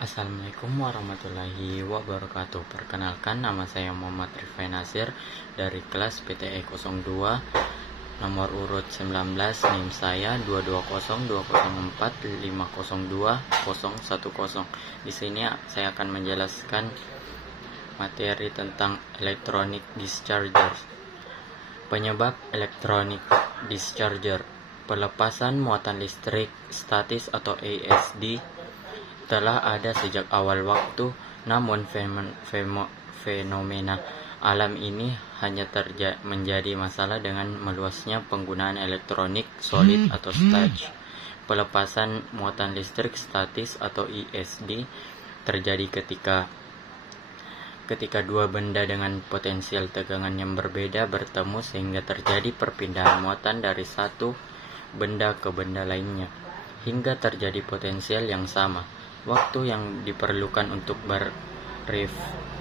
Assalamualaikum warahmatullahi wabarakatuh. Perkenalkan, nama saya Muhammad Rifai Nasir dari kelas PTE 02, nomor urut 19, NIM saya 2202045021010. Di sini saya akan menjelaskan materi tentang electronic discharger. Penyebab electronic discharger: pelepasan muatan listrik statis atau ESD telah ada sejak awal waktu, namun fenomena alam ini hanya menjadi masalah dengan meluasnya penggunaan elektronik solid atau starch. Pelepasan muatan listrik statis atau ESD terjadi ketika dua benda dengan potensial tegangan yang berbeda bertemu sehingga terjadi perpindahan muatan dari satu benda ke benda lainnya hingga terjadi potensial yang sama. Waktu yang diperlukan untuk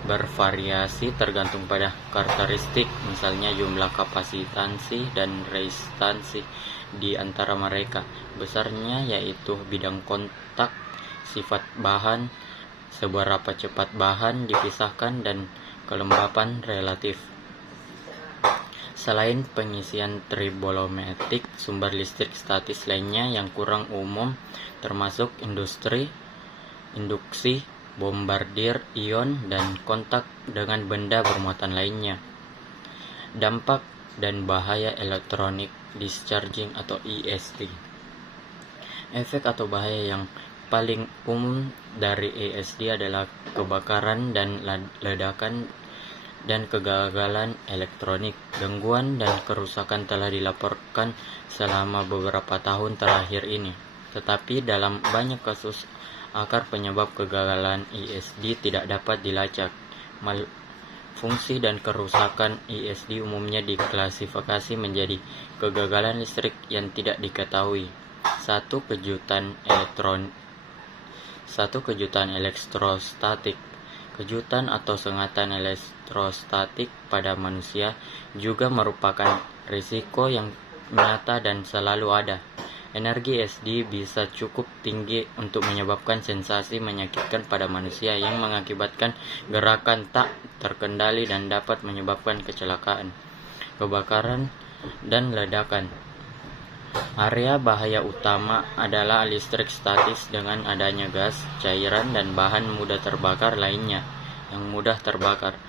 bervariasi tergantung pada karakteristik, misalnya jumlah kapasitansi dan resistansi di antara mereka, besarnya yaitu bidang kontak, sifat bahan, seberapa cepat bahan dipisahkan, dan kelembapan relatif. Selain pengisian tribolometik, sumber listrik statis lainnya yang kurang umum termasuk induksi, bombardir ion, dan kontak dengan benda bermuatan lainnya. Dampak dan bahaya electronic discharging atau ESD. Efek atau bahaya yang paling umum dari ESD adalah kebakaran dan ledakan dan kegagalan elektronik. Gangguan dan kerusakan telah dilaporkan selama beberapa tahun terakhir ini, tetapi dalam banyak kasus akar penyebab kegagalan ESD tidak dapat dilacak. Fungsi dan kerusakan ESD umumnya diklasifikasi menjadi kegagalan listrik yang tidak diketahui, satu kejutan elektrostatik. Kejutan atau sengatan elektrostatik pada manusia juga merupakan risiko yang nyata dan selalu ada. Energi ESD bisa cukup tinggi untuk menyebabkan sensasi menyakitkan pada manusia yang mengakibatkan gerakan tak terkendali dan dapat menyebabkan kecelakaan, kebakaran, dan ledakan. Area bahaya utama adalah listrik statis dengan adanya gas, cairan, dan bahan mudah terbakar lainnya yang mudah terbakar.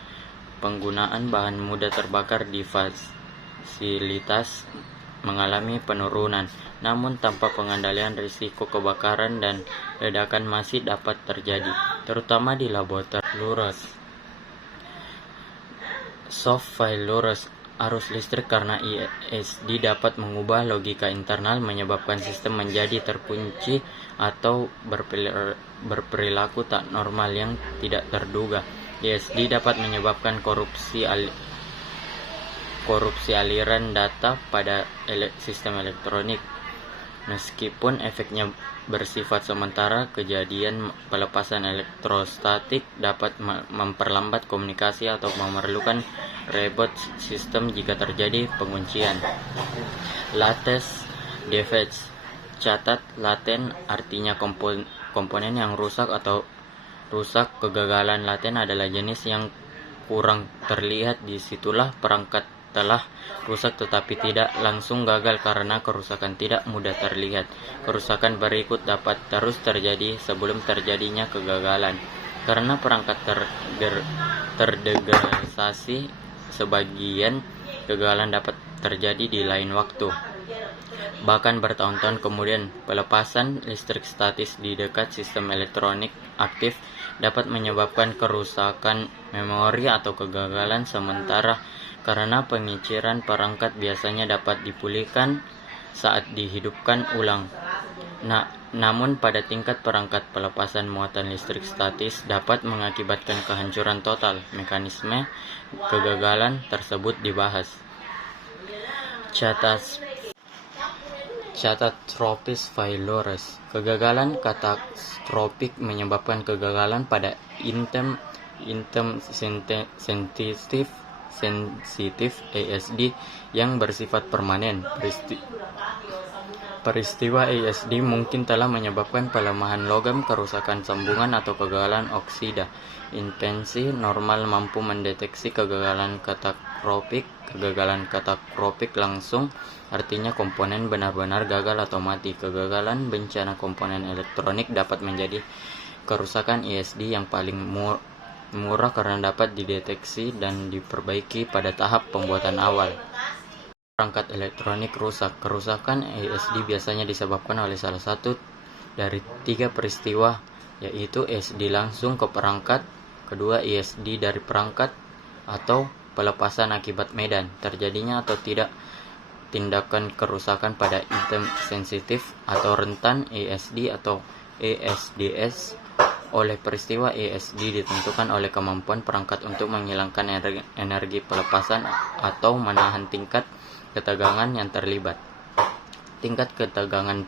Penggunaan bahan mudah terbakar di fasilitas mengalami penurunan, namun tanpa pengendalian risiko kebakaran dan ledakan masih dapat terjadi, terutama di laboratorium. Soft failures: arus listrik karena ESD dapat mengubah logika internal, menyebabkan sistem menjadi terkunci atau berperilaku tak normal yang tidak terduga. ESD dapat menyebabkan korupsi aliran data pada sistem elektronik. Meskipun efeknya bersifat sementara, kejadian pelepasan elektrostatik dapat memperlambat komunikasi atau memerlukan reboot sistem jika terjadi penguncian. Latest defects: catat laten artinya komponen yang rusak atau rusak. Kegagalan laten adalah jenis yang kurang terlihat. Disitulah perangkat telah rusak tetapi tidak langsung gagal karena kerusakan tidak mudah terlihat. Kerusakan berikut dapat terus terjadi sebelum terjadinya kegagalan. Karena perangkat terdegradasi, sebagian kegagalan dapat terjadi di lain waktu, bahkan bertahun-tahun kemudian. Pelepasan listrik statis di dekat sistem elektronik aktif dapat menyebabkan kerusakan memori atau kegagalan sementara, karena pengiciran perangkat biasanya dapat dipulihkan saat dihidupkan ulang. Namun pada tingkat perangkat, pelepasan muatan listrik statis dapat mengakibatkan kehancuran total. Mekanisme kegagalan tersebut dibahas. Catastrophic failures: kegagalan katastrofik menyebabkan kegagalan pada item sensitif ESD yang bersifat permanen. Peristiwa ESD mungkin telah menyebabkan pelemahan logam, kerusakan sambungan, atau kegagalan oksida. Invensi normal mampu mendeteksi kegagalan katakropik. Kegagalan katakropik langsung artinya komponen benar-benar gagal atau mati. Kegagalan bencana komponen elektronik dapat menjadi kerusakan ESD yang paling murah karena dapat dideteksi dan diperbaiki pada tahap pembuatan awal. Perangkat elektronik rusak. Kerusakan ESD biasanya disebabkan oleh salah satu dari 3 peristiwa, yaitu ESD langsung ke perangkat, kedua ESD dari perangkat, atau pelepasan akibat medan. Terjadinya atau tidak tindakan kerusakan pada item sensitif atau rentan ESD atau ESDS oleh peristiwa ESD ditentukan oleh kemampuan perangkat untuk menghilangkan energi pelepasan atau menahan tingkat ketegangan yang terlibat. Tingkat ketegangan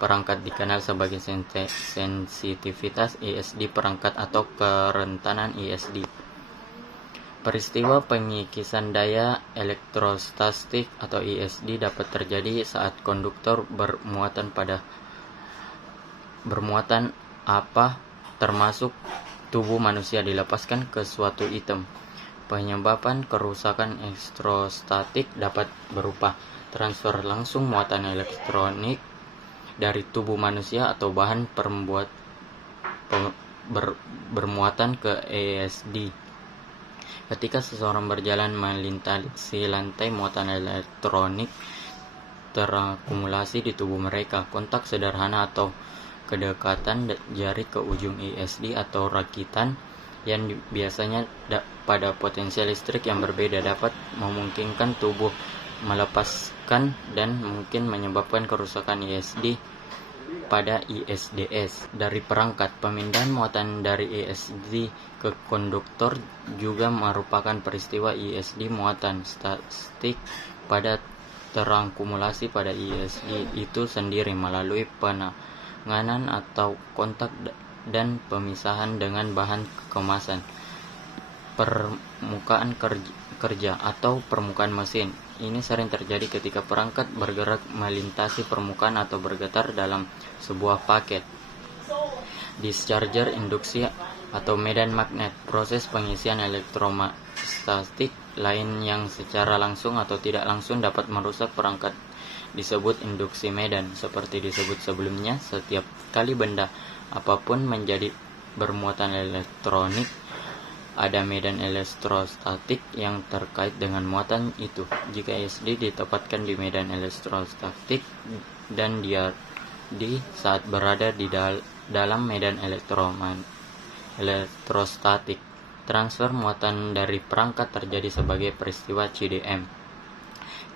perangkat dikenal sebagai sensitivitas ESD perangkat atau kerentanan ESD. Peristiwa pengikisan daya elektrostatik atau ESD dapat terjadi saat konduktor bermuatan apa termasuk tubuh manusia dilepaskan ke suatu item. Penyebab kerusakan elektrostatik dapat berupa transfer langsung muatan elektronik dari tubuh manusia atau bahan bermuatan ke ESD. Ketika seseorang berjalan melintasi lantai, muatan elektronik terakumulasi di tubuh mereka. Kontak sederhana atau kedekatan jari ke ujung ESD atau rakitan yang biasanya pada potensial listrik yang berbeda dapat memungkinkan tubuh melepaskan dan mungkin menyebabkan kerusakan ESD pada ISDS dari perangkat. Pemindahan muatan dari ESD ke konduktor juga merupakan peristiwa ESD. Muatan statik pada terakumulasi pada ESD itu sendiri melalui penanganan atau kontak dan pemisahan dengan bahan kemasan, permukaan kerja atau permukaan mesin. Ini sering terjadi ketika perangkat bergerak melintasi permukaan atau bergetar dalam sebuah paket. Discharger, induksi, atau medan magnet. Proses pengisian elektrostatik lain yang secara langsung atau tidak langsung dapat merusak perangkat disebut induksi medan. Seperti disebut sebelumnya, setiap kali benda apapun menjadi bermuatan elektronik, ada medan elektrostatik yang terkait dengan muatan itu. Jika ESD ditempatkan di medan elektrostatik dan dia di saat berada di dalam medan elektrostatik, transfer muatan dari perangkat terjadi sebagai peristiwa CDM.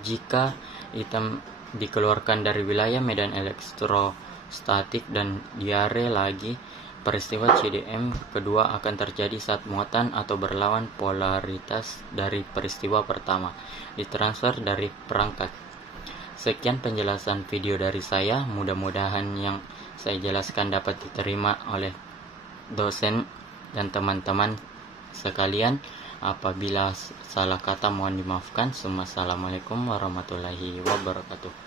Jika item dikeluarkan dari wilayah medan elektrostatik dan diare lagi, peristiwa CDM kedua akan terjadi saat muatan atau berlawan polaritas dari peristiwa pertama ditransfer dari perangkat. Sekian penjelasan video dari saya. Mudah-mudahan yang saya jelaskan dapat diterima oleh dosen dan teman-teman sekalian. Apabila salah kata mohon dimaafkan. Assalamualaikum warahmatullahi wabarakatuh.